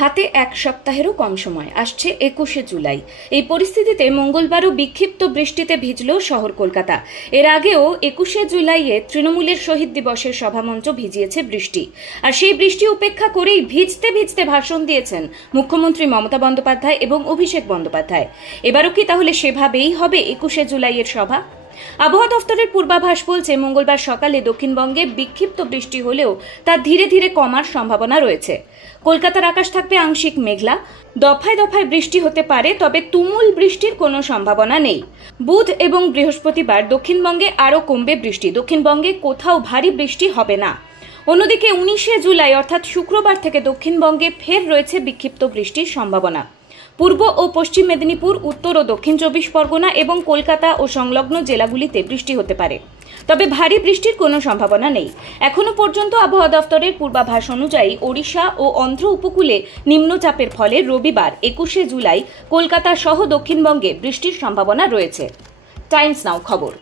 হাতে এক সপ্তাহেরও কম সময়, আসছে 21শে জুলাই। এই পরিস্থিতিতে মঙ্গলবারও বিক্ষিপ্ত বৃষ্টিতে ভিজল শহর কলকাতা। এর আগেও 21শে জুলাইয়ে তৃণমূলের শহীদ দিবসের সভামঞ্চ ভিজিয়েছে বৃষ্টি। আর সেই বৃষ্টি উপেক্ষা করেই ভিজতে ভিজতে ভাষণ দিয়েছেন মুখ্যমন্ত্রী মমতা বন্দ্যোপাধ্যায় এবং অভিষেক বন্দ্যোপাধ্যায়। এবারও কি তাহলে সেভাবেই হবে 21শে জুলাইয়ের সভা? আবহাওয়া দফতরের পূর্বাভাস বলছে মঙ্গলবার সকালে দক্ষিণবঙ্গে বিক্ষিপ্ত বৃষ্টি হলেও তা ধীরে ধীরে কমার সম্ভাবনা রয়েছে। কলকাতার আকাশ থাকবে আংশিক মেঘলা, দফায় দফায় বৃষ্টি হতে পারে, তবে তুমুল বৃষ্টির কোনো সম্ভাবনা নেই। বুধ এবং বৃহস্পতিবার দক্ষিণবঙ্গে আরও কমবে বৃষ্টি, দক্ষিণবঙ্গে কোথাও ভারী বৃষ্টি হবে না। অন্যদিকে 19শে জুলাই অর্থাৎ শুক্রবার থেকে দক্ষিণবঙ্গে ফের রয়েছে বিক্ষিপ্ত বৃষ্টির সম্ভাবনা। পূর্ব ও পশ্চিম মেদিনীপুর, উত্তর ও দক্ষিণ 24 পরগনা এবং কলকাতা ও সংলগ্ন জেলাগুলিতে বৃষ্টি হতে পারে, তবে ভারী বৃষ্টির কোনো সম্ভাবনা নেই। এখনো পর্যন্ত আবহাওয়া দফতরের পূর্বাভাস অনুযায়ী ওড়িশা ও অন্ধ্র উপকূলে নিম্নচাপের ফলে রবিবার 21শে জুলাই কলকাতা সহ দক্ষিণবঙ্গে বৃষ্টির সম্ভাবনা রয়েছে। টাইমস নাও খবর।